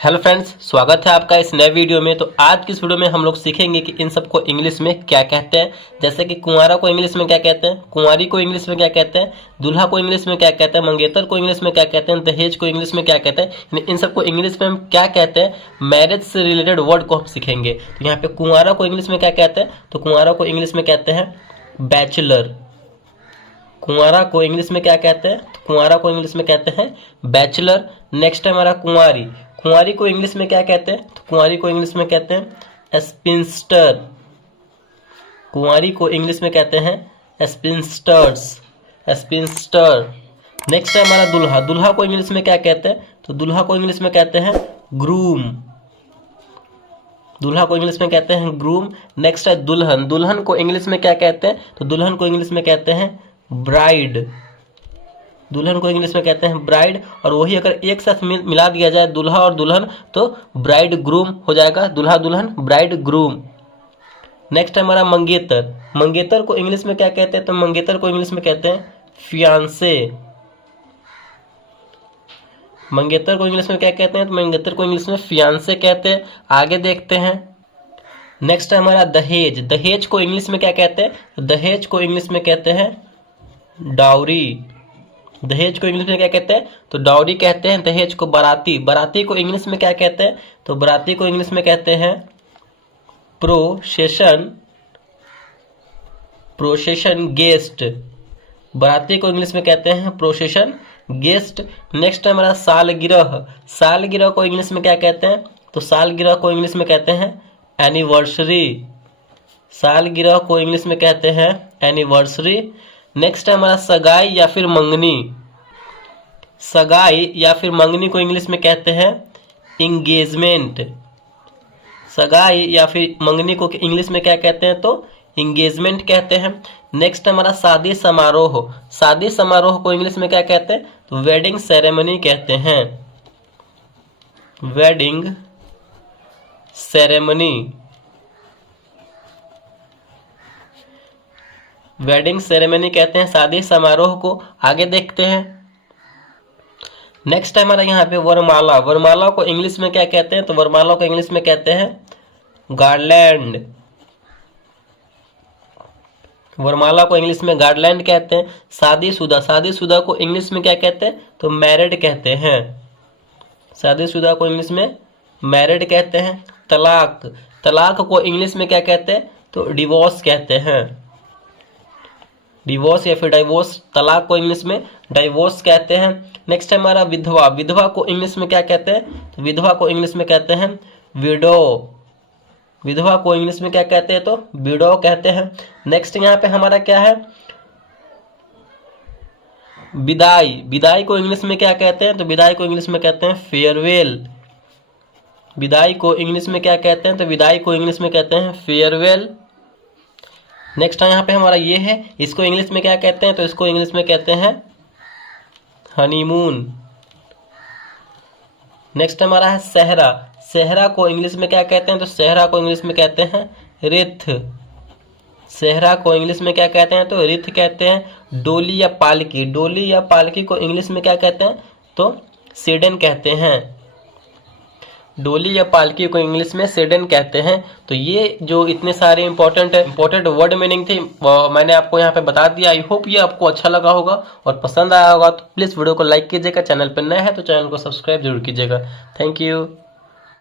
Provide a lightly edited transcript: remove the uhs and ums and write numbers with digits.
Hello friends, स्वागत है आपका इस नए वीडियो में। तो आज की इस वीडियो में हम लोग सीखेंगे कि इन सबको इंग्लिश में क्या कहते हैं। जैसे कि कुंवारा को इंग्लिश में क्या कहते हैं, कुंवारी को इंग्लिश में क्या कहते हैं, दूल्हा को इंग्लिश में क्या कहते हैं, मंगेतर को इंग्लिश में क्या कहते हैं, दहेज को इंग्लिश में क्या कहते हैं। इन सबको इंग्लिश में हम क्या कहते हैं, मैरिज से रिलेटेड वर्ड को हम सीखेंगे। तो यहाँ पे कुंवारा को इंग्लिश में क्या कहते हैं, तो कुंवारा को इंग्लिश में कहते हैं बैचलर। कुंवारा को इंग्लिश में क्या कहते हैं, तो कुंवारा को इंग्लिश में कहते हैं बैचलर। नेक्स्ट है हमारा कुंवारी। कुंवारी को इंग्लिश में क्या कहते हैं, तो कुंवारी को इंग्लिश में कहते हैं स्पिंस्टर। कुंवारी को इंग्लिश में कहते हैं स्पिंस्टर्स, स्पिंस्टर। नेक्स्ट है हमारा दूल्हा। दूल्हा को इंग्लिश में क्या कहते हैं, तो दूल्हा को इंग्लिश में कहते हैं ग्रूम। दूल्हा को इंग्लिश में कहते हैं ग्रूम। नेक्स्ट है दुल्हन। दुल्हन को इंग्लिश में क्या कहते हैं, तो दुल्हन को इंग्लिश में कहते हैं ब्राइड। दुल्हन को इंग्लिश में कहते हैं ब्राइड। और वही अगर एक साथ मिला दिया जाए दूल्हा और दुल्हन तो ब्राइड ग्रूम हो जाएगा, दूल्हा दुल्हन ब्राइड ग्रूम। नेक्स्ट है हमारा मंगेतर। मंगेतर को इंग्लिश में क्या कहते हैं, तो मंगेतर को इंग्लिश में कहते हैं फियांसे। मंगेतर को इंग्लिश में क्या कहते हैं, तो मंगेतर को इंग्लिश में फियांसे कहते हैं। आगे देखते हैं। नेक्स्ट है हमारा दहेज। दहेज को इंग्लिश में क्या कहते हैं, तो दहेज को इंग्लिश में कहते हैं डाउरी। दहेज को इंग्लिश में क्या कहते हैं, तो डाउरी कहते हैं। दहेज को बाराती। बाराती को इंग्लिश में क्या कहते हैं, तो बाराती को इंग्लिश में कहते हैं प्रोसेशन, प्रोसेशन गेस्ट। बाराती को इंग्लिश में कहते हैं प्रोसेशन गेस्ट। नेक्स्ट है हमारा सालगिरह। सालगिरह को इंग्लिश में क्या कहते हैं, तो सालगिरह को इंग्लिश में कहते हैं एनिवर्सरी। सालगिरह को इंग्लिश में कहते हैं एनिवर्सरी। नेक्स्ट है हमारा सगाई या फिर मंगनी। सगाई या फिर मंगनी को इंग्लिश में कहते हैं इंगेजमेंट। सगाई या फिर मंगनी को इंग्लिश में क्या कहते हैं, तो इंगेजमेंट कहते हैं। नेक्स्ट हमारा शादी समारोह। शादी समारोह को इंग्लिश में क्या कहते हैं, तो वेडिंग सेरेमनी कहते हैं, वेडिंग सेरेमनी। वेडिंग सेरेमनी कहते हैं शादी समारोह को। आगे देखते हैं। नेक्स्ट है हमारा यहाँ पे वरमाला। वरमाला को इंग्लिश में क्या कहते हैं, तो वरमाला को इंग्लिश में कहते हैं गार्लैंड। वरमाला को इंग्लिश में गार्लैंड कहते हैं। शादीशुदा। शादीशुदा को इंग्लिश में क्या कहते हैं, तो मैरिड कहते हैं। शादीशुदा को इंग्लिश में मैरिड कहते हैं। तलाक। तलाक को इंग्लिश में क्या कहते हैं, तो डिवोर्स कहते हैं। डिवोर्स या फिर डाइवोर्स। तलाक को इंग्लिश में डाइवोर्स कहते हैं। नेक्स्ट है हमारा विधवा। विधवा को इंग्लिश में क्या कहते हैं, तो विधवा को इंग्लिश में कहते हैं विडो। विधवा को इंग्लिश में क्या कहते हैं, तो विडो कहते हैं। नेक्स्ट यहाँ पे हमारा क्या है, विदाई। विदाई को इंग्लिश में क्या कहते हैं, तो विदाई को इंग्लिश में कहते हैं फेयरवेल। विदाई को इंग्लिश में क्या कहते हैं, तो विदाई को इंग्लिश में कहते हैं फेयरवेल। नेक्स्ट यहाँ पे हमारा ये है, इसको इंग्लिश में क्या कहते हैं, तो इसको इंग्लिश में कहते हैं हनीमून। नेक्स्ट हमारा है सेहरा। सेहरा को इंग्लिश में क्या कहते हैं, तो सेहरा को इंग्लिश में कहते हैं रिथ। सेहरा को इंग्लिश में क्या कहते हैं, तो रिथ कहते हैं। डोली या पालकी। डोली या पालकी को इंग्लिश में क्या कहते हैं, तो सेडन कहते हैं। डोली या पालकी को इंग्लिश में सेडन कहते हैं। तो ये जो इतने सारे इंपॉर्टेंट वर्ड मीनिंग थे मैंने आपको यहाँ पे बता दिया। आई होप ये आपको अच्छा लगा होगा और पसंद आया होगा। तो प्लीज़ वीडियो को लाइक कीजिएगा, चैनल पर नया है तो चैनल को सब्सक्राइब जरूर कीजिएगा। Thank you.